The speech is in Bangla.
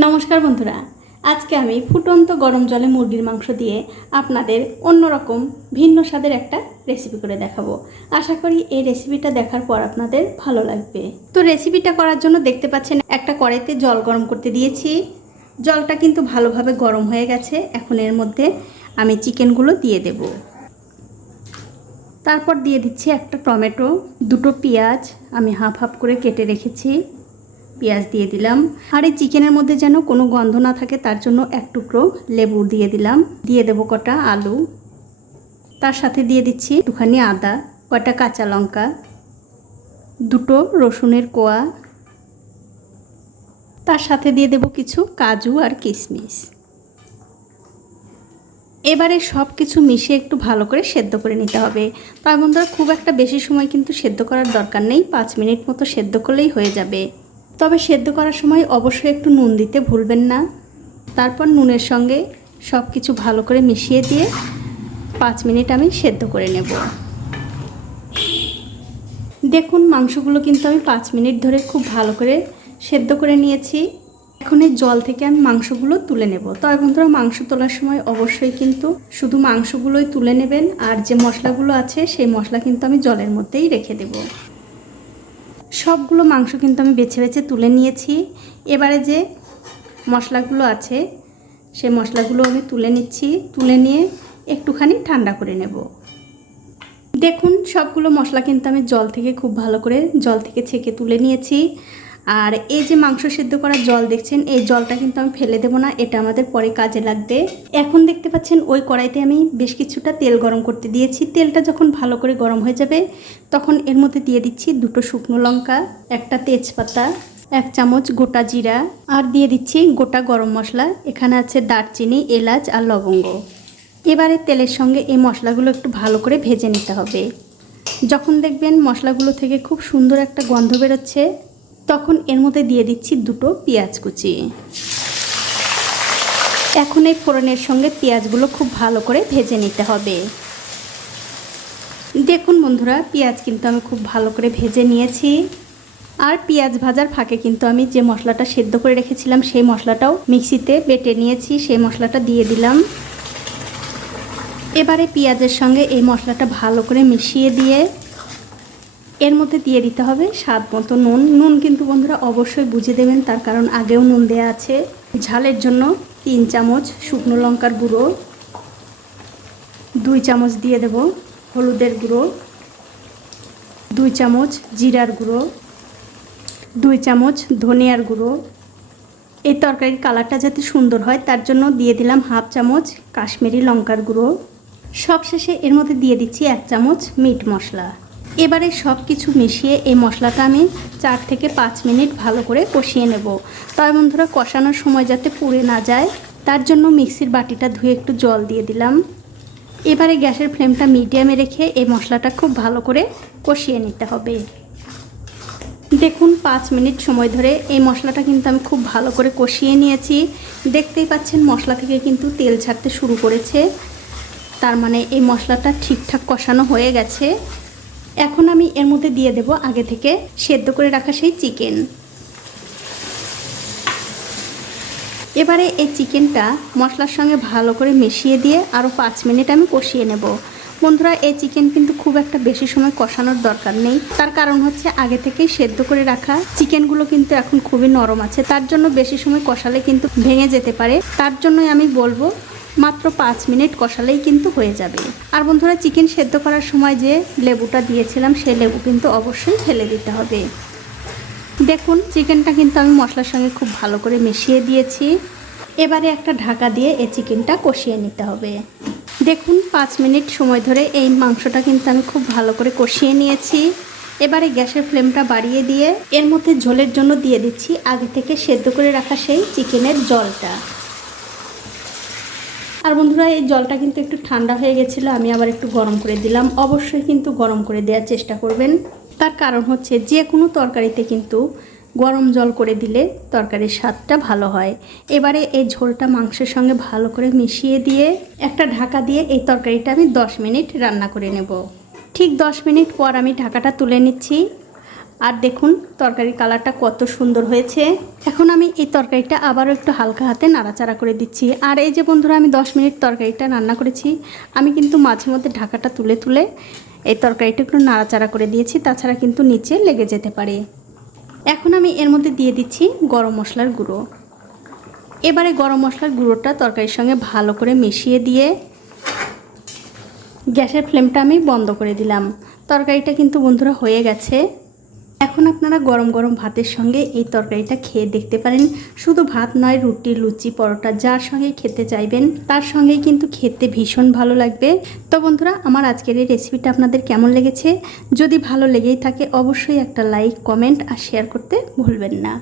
নমস্কার বন্ধুরা, আজকে আমি ফুটন্ত গরম জলে মুরগির মাংস দিয়ে আপনাদের অন্যরকম ভিন্ন স্বাদের একটা রেসিপি করে দেখাবো। আশা করি এই রেসিপিটা দেখার পর আপনাদের ভালো লাগবে। তো রেসিপিটা করার জন্য দেখতে পাচ্ছেন, একটা কড়াইতে জল গরম করতে দিয়েছি। জলটা কিন্তু ভালোভাবে গরম হয়ে গেছে, এখন এর মধ্যে আমি চিকেনগুলো দিয়ে দেব। তারপর দিয়ে দিচ্ছি একটা টমেটো, দুটো পেঁয়াজ, আমি হাফ হাফ করে কেটে রেখেছি। পেঁয়াজ দিয়ে দিলাম। আর এই চিকেনের মধ্যে যেন কোনো গন্ধ না থাকে, তার জন্য এক টুকরো লেবু দিয়ে দিলাম। দিয়ে দেবো কটা আলু। তার সাথে দিয়ে দিচ্ছি একটুখানি আদা, কটা কাঁচা লঙ্কা, দুটো রসুনের কোয়া। তার সাথে দিয়ে দেবো কিছু কাজু আর কিশমিশ। এবারে সব কিছু মিশিয়ে একটু ভালো করে সেদ্ধ করে নিতে হবে। তার বন্ধুরা, খুব একটা বেশি সময় কিন্তু সেদ্ধ করার দরকার নেই। পাঁচ মিনিট মতো সেদ্ধ করলেই হয়ে যাবে। তবে সেদ্ধ করার সময় অবশ্যই একটু নুন দিতে ভুলবেন না। তারপর নুনের সঙ্গে সব কিছু ভালো করে মিশিয়ে দিয়ে পাঁচ মিনিট আমি সেদ্ধ করে নেব। দেখুন, মাংসগুলো কিন্তু আমি পাঁচ মিনিট ধরে খুব ভালো করে সেদ্ধ করে নিয়েছি। এখন এই জল থেকে আমি মাংসগুলো তুলে নেব। তবে বন্ধুরা মাংস তোলার সময় অবশ্যই কিন্তু শুধু মাংসগুলোই তুলে নেবেন, আর যে মশলাগুলো আছে সেই মশলা কিন্তু আমি জলের মধ্যেই রেখে দেবো। সবগুলো মাংস কিন্তু আমি বেছে বেছে তুলে নিয়েছি। এবারে যে মশলাগুলো আছে, সে মশলাগুলো আমি তুলে নিচ্ছি। তুলে নিয়ে একটুখানি ঠান্ডা করে নেব। দেখুন, সবগুলো মশলা কিন্তু আমি জল থেকে খুব ভালো করে, জল থেকে ছেঁকে তুলে নিয়েছি। আর এই যে মাংস সেদ্ধ করার জল দেখছেন, এই জলটা কিন্তু আমি ফেলে দেবো না, এটা আমাদের পরে কাজে লাগবে। এখন দেখতে পাচ্ছেন ওই কড়াইতে আমি বেশ কিছুটা তেল গরম করতে দিয়েছি। তেলটা যখন ভালো করে গরম হয়ে যাবে, তখন এর মধ্যে দিয়ে দিচ্ছি দুটো শুকনো লঙ্কা, একটা তেজপাতা, এক চামচ গোটা জিরা, আর দিয়ে দিচ্ছি গোটা গরম মশলা। এখানে আছে দারচিনি, এলাচ আর লবঙ্গ। এবারে তেলের সঙ্গে এই মশলাগুলো একটু ভালো করে ভেজে নিতে হবে। যখন দেখবেন মশলাগুলো থেকে খুব সুন্দর একটা গন্ধ বেরোচ্ছে তখন এর মধ্যে দিয়ে দিচ্ছি দুটো পেঁয়াজ কুচি। এখন এই ফোড়নের সঙ্গে পেঁয়াজগুলো খুব ভালো করে ভেজে নিতে হবে। দেখুন বন্ধুরা, পেঁয়াজ কিন্তু আমি খুব ভালো করে ভেজে নিয়েছি। আর পেঁয়াজ ভাজার ফাঁকে কিন্তু আমি যে মশলাটা সেদ্ধ করে রেখেছিলাম, সেই মশলাটাও মিক্সিতে বেটে নিয়েছি, সেই মশলাটা দিয়ে দিলাম। এবারে পেঁয়াজের সঙ্গে এই মশলাটা ভালো করে মিশিয়ে দিয়ে এর মধ্যে দিয়ে দিতে হবে স্বাদ মতো নুন। নুন কিন্তু বন্ধুরা অবশ্যই বুঝে দেবেন, তার কারণ আগেও নুন দেওয়া আছে। ঝালের জন্য তিন চামচ শুকনো লঙ্কার গুঁড়ো, দুই চামচ দিয়ে দেব হলুদের গুঁড়ো, দুই চামচ জিরার গুঁড়ো, দুই চামচ ধনিয়ার গুঁড়ো। এই তরকারির কালারটা যাতে সুন্দর হয়, তার জন্য দিয়ে দিলাম হাফ চামচ কাশ্মীরি লঙ্কার গুঁড়ো। সবশেষে এর মধ্যে দিয়ে দিচ্ছি এক চামচ মিট মশলা। এবারে সব কিছু মিশিয়ে এই মশলাটা আমি চার থেকে পাঁচ মিনিট ভালো করে কষিয়ে নেব। তবে বন্ধুরা, কষানোর সময় যাতে পুড়ে না যায়, তার জন্য মিক্সির বাটিটা ধুয়ে একটু জল দিয়ে দিলাম। এবারে গ্যাসের ফ্লেমটা মিডিয়ামে রেখে এই মশলাটা খুব ভালো করে কষিয়ে নিতে হবে। দেখুন, পাঁচ মিনিট সময় ধরে এই মশলাটা কিন্তু আমি খুব ভালো করে কষিয়ে নিয়েছি। দেখতেই পাচ্ছেন, মশলা থেকে কিন্তু তেল ছাড়তে শুরু করেছে। তার মানে এই মশলাটা ঠিকঠাক কষানো হয়ে গেছে। এখন আমি এর মধ্যে দিয়ে দেব আগে থেকে সেদ্ধ করে রাখা সেই চিকেন। এবারে এই চিকেনটা মশলার সঙ্গে ভালো করে মিশিয়ে দিয়ে আরও পাঁচ মিনিট আমি কষিয়ে নেব। বন্ধুরা, এই চিকেন কিন্তু খুব একটা বেশি সময় কষানোর দরকার নেই। তার কারণ হচ্ছে আগে থেকেই সেদ্ধ করে রাখা চিকেনগুলো কিন্তু এখন খুবই নরম আছে। তার জন্য বেশি সময় কষালে কিন্তু ভেঙে যেতে পারে। তার জন্যই আমি বলব মাত্র পাঁচ মিনিট কষালেই কিন্তু হয়ে যাবে। আর বন্ধুরা চিকেন সেদ্ধ করার সময় যে লেবুটা দিয়েছিলাম সেই লেবু কিন্তু অবশ্যই ফেলে দিতে হবে। দেখুন চিকেনটা কিন্তু আমি মশলার সঙ্গে খুব ভালো করে মিশিয়ে দিয়েছি। এবারে একটা ঢাকা দিয়ে এই চিকেনটা কষিয়ে নিতে হবে। দেখুন, পাঁচ মিনিট সময় ধরে এই মাংসটা কিন্তু আমি খুব ভালো করে কষিয়ে নিয়েছি। এবারে গ্যাসের ফ্লেমটা বাড়িয়ে দিয়ে এর মধ্যে ঝোলের জন্য দিয়ে দিচ্ছি আগে থেকে সেদ্ধ করে রাখা সেই চিকেনের জলটা। আর বন্ধুরা, এই জলটা কিন্তু একটু ঠান্ডা হয়ে গেছিল, আমি আবার একটু গরম করে দিলাম। অবশ্যই কিন্তু গরম করে দেওয়ার চেষ্টা করবেন। তার কারণ হচ্ছে, যে কোনো তরকারিতে কিন্তু গরম জল করে দিলে তরকারির স্বাদটা ভালো হয়। এবারে এই ঝোলটা মাংসের সঙ্গে ভালো করে মিশিয়ে দিয়ে, একটা ঢাকা দিয়ে এই তরকারিটা আমি দশ মিনিট রান্না করে নেব। ঠিক দশ মিনিট পর আমি ঢাকাটা তুলে নিচ্ছি। আর দেখুন, তরকারির কালারটা কত সুন্দর হয়েছে। এখন আমি এই তরকারিটা আবারও একটু হালকা হাতে নাড়াচাড়া করে দিচ্ছি। আর এই যে বন্ধুরা, আমি 10 মিনিট তরকারিটা রান্না করেছি। আমি কিন্তু মাঝে মধ্যে ঢাকাটা তুলে তুলে এই তরকারিটা একটু নাড়াচাড়া করে দিয়েছি। তাছাড়া কিন্তু নিচে লেগে যেতে পারে। এখন আমি এর মধ্যে দিয়ে দিচ্ছি গরম মশলার গুঁড়ো। এবারে গরম মশলার গুঁড়োটা তরকারির সঙ্গে ভালো করে মিশিয়ে দিয়ে গ্যাসের ফ্লেমটা আমি বন্ধ করে দিলাম। তরকারিটা কিন্তু বন্ধুরা হয়ে গেছে। এখন আপনারা গরম গরম ভাতের সঙ্গে এই তরকারিটা খেয়ে দেখতে পারেন। শুধু ভাত নয়, রুটি, লুচি, পরোটা যার সঙ্গে খেতে চাইবেন, তার সঙ্গেই কিন্তু খেতে ভীষণ ভালো লাগবে। তো বন্ধুরা, আমার আজকের এই রেসিপিটা আপনাদের কেমন লেগেছে? যদি ভালো লেগেই থাকে, অবশ্যই একটা লাইক কমেন্ট আর শেয়ার করতে ভুলবেন না।